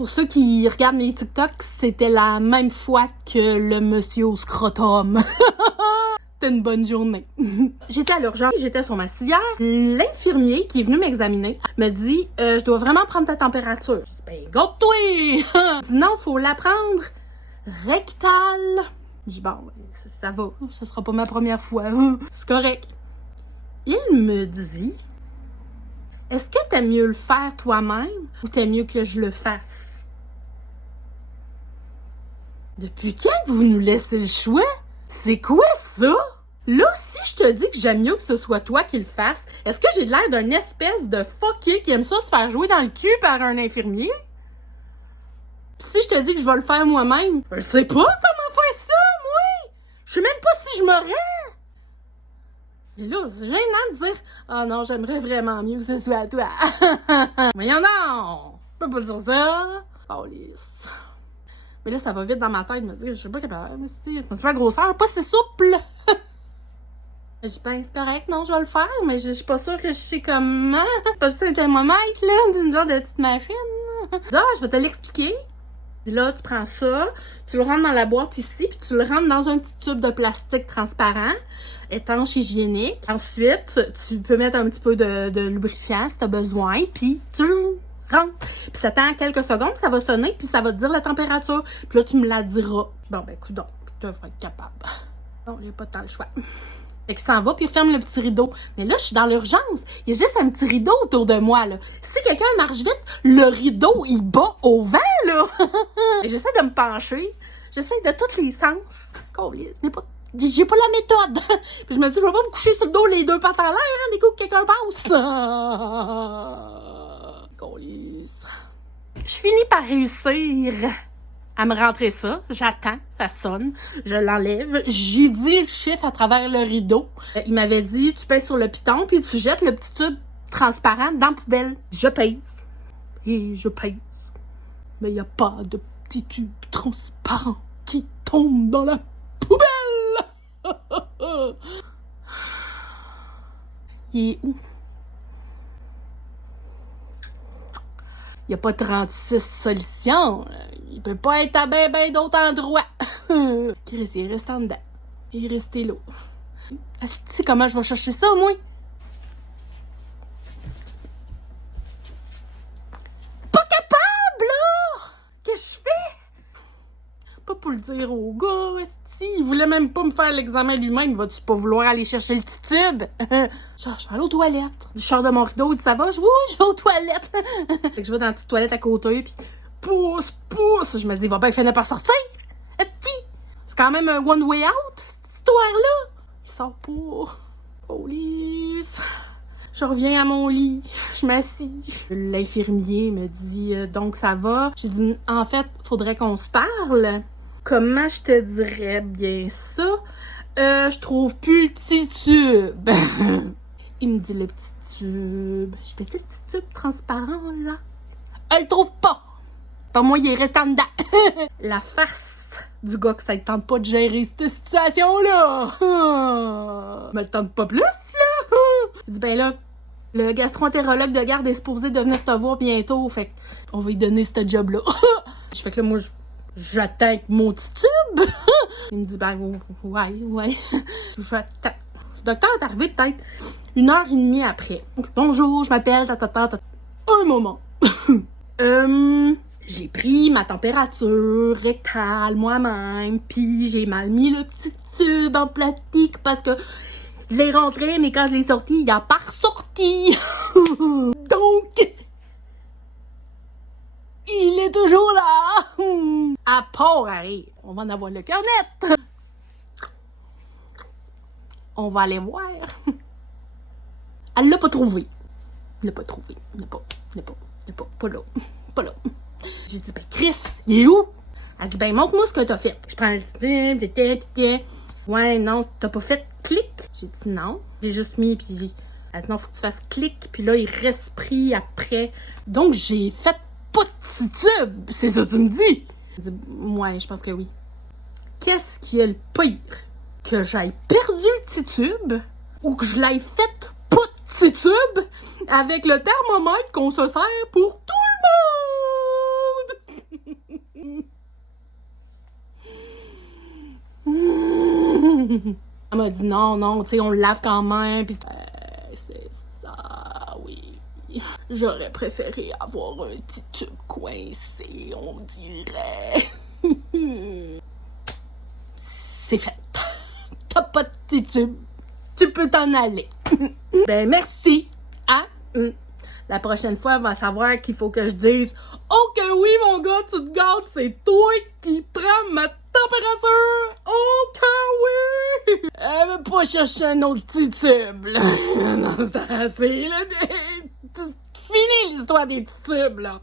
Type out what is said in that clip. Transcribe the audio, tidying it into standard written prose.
Pour ceux qui regardent mes TikTok, c'était la même fois que le monsieur au scrotum. C'était une bonne journée. J'étais à l'urgence, j'étais sur ma civière. L'infirmier qui est venu m'examiner me dit « Je dois vraiment prendre ta température. » Je dis « Ben, go-toi! » Il dit « Non, faut la prendre rectale. » Je dis « Bon, ça va, ça sera pas ma première fois. C'est correct. » Il me dit « Est-ce que t'aimes mieux le faire toi-même ou t'aimes mieux que je le fasse? » Depuis quand vous nous laissez le choix? C'est quoi ça? Là, si je te dis que j'aime mieux que ce soit toi qui le fasses, est-ce que j'ai l'air d'une espèce de fucké qui aime ça se faire jouer dans le cul par un infirmier? Pis si je te dis que je vais le faire moi-même, je sais pas comment faire ça, moi! Je sais même pas si je me rends! Mais là, c'est gênant de dire « Ah non, j'aimerais vraiment mieux que ce soit toi! » Voyons non! Je peux pas dire ça! Oh, lisse! Mais là, ça va vite dans ma tête de me dire, je sais pas capable, mais c'est la grosseur, pas si souple. Je dis, ben, c'est correct, non, je vais le faire, mais je suis pas sûre que je sais comment. C'est pas juste un thermomètre, là, d'une genre de petite machine. Je dis, ah, je vais te l'expliquer. Puis là, tu prends ça, tu le rentres dans la boîte ici, puis tu le rentres dans un petit tube de plastique transparent, étanche, hygiénique. Ensuite, tu peux mettre un petit peu de lubrifiant si t'as besoin, puis tu le rentre. Puis t'attends quelques secondes, puis ça va sonner, puis ça va te dire la température. Puis là, tu me la diras. Bon, ben, coudonc, tu devrais être capable. Bon, il n'y a pas tant le choix. Fait qu'il s'en va, puis il referme le petit rideau. Mais là, je suis dans l'urgence. Il y a juste un petit rideau autour de moi, là. Si quelqu'un marche vite, le rideau, il bat au vent, là. J'essaie de me pencher. J'essaie de tous les sens. J'ai pas la méthode. Puis je me dis, je vais pas me coucher sur le dos les deux pattes en l'air, hein, des coups que quelqu'un passe. Je finis par réussir à me rentrer ça. J'attends, ça sonne. Je l'enlève. J'ai dit le chiffre à travers le rideau. Il m'avait dit, tu pèses sur le piton, puis tu jettes le petit tube transparent dans la poubelle. Je pèse. Et je pèse. Mais il n'y a pas de petit tube transparent qui tombe dans la poubelle. Il est où? Il n'y a pas 36 solutions. Il peut pas être à ben d'autres endroits. Chris, il est resté en dedans. Il est resté là. Tu sais comment je vais chercher ça, moi? Pas capable, là! Qu'est-ce que je fais? Pas pour le dire au gars, esti. Il voulait même pas me faire l'examen lui-même. Vas-tu pas vouloir aller chercher le petit tube? Je vais aller aux toilettes. Je sors de mon rideau, il dit, ça va? Oui, je vais aux toilettes. Fait que je vais dans la petite toilette à côté, puis pousse. Je me dis, il va bien finir par sortir. Esti! C'est quand même un one way out, cette histoire-là. Il sort pas. Police. Je reviens à mon lit. Je m'assis. L'infirmier me dit, donc ça va? J'ai dit, en fait, faudrait qu'on se parle. Comment je te dirais bien ça? Je trouve plus le petit tube. Il me dit le petit tube. Je fais-tu le petit tube transparent, là? Elle le trouve pas. Pour moi, il est resté en dedans. La face du gars que ça ne tente pas de gérer cette situation-là. Me le tente pas plus, là. Il dit, ben là, le gastro-entérologue de garde est supposé de venir te voir bientôt. Fait qu'on va lui donner ce job-là. Je fais que là, moi, j'attends avec mon petit tube. Il me dit, ben, ouais. J'attends. Le docteur est arrivé peut-être 1h30 après. Donc, bonjour, je m'appelle, Un moment. J'ai pris ma température rectale moi-même, puis j'ai mal mis le petit tube en plastique parce que je l'ai rentré, mais quand je l'ai sorti, il a pas ressorti. Donc, il est toujours là. À part arrive, on va en avoir le cœur net. On va aller voir. Elle l'a pas trouvé. Il l'a pas trouvé. Il n'est pas là. Pas là. J'ai dit, ben Chris, il est où? Elle dit, ben montre-moi ce que t'as fait. Je prends le petit. Ouais, non, t'as pas fait clic? J'ai dit non. J'ai juste mis, puis elle dit non, faut que tu fasses clic, puis là, il reste pris après. Donc, j'ai fait pas de petit tube. C'est ça que tu me dis? Elle dit, ouais, je pense que oui. Qu'est-ce qui est le pire? Que j'aille perdu le petit tube ou que je l'aille fait pas de petit tube avec le thermomètre qu'on se sert pour tout le monde? Elle m'a dit non, tu sais, on le lave quand même, pis c'est ça, oui. J'aurais préféré avoir un petit tube coincé, on dirait. C'est fait. T'as pas de petit tube. Tu peux t'en aller. Ben, merci. Hein? La prochaine fois, elle va savoir qu'il faut que je dise « Oh que oui, mon gars, tu te gardes, c'est toi qui prends ma température! Oh que oui! » Elle veut pas chercher un autre petit tube, là. Non, c'est assez, là. Fini l'histoire des petits tubes, là.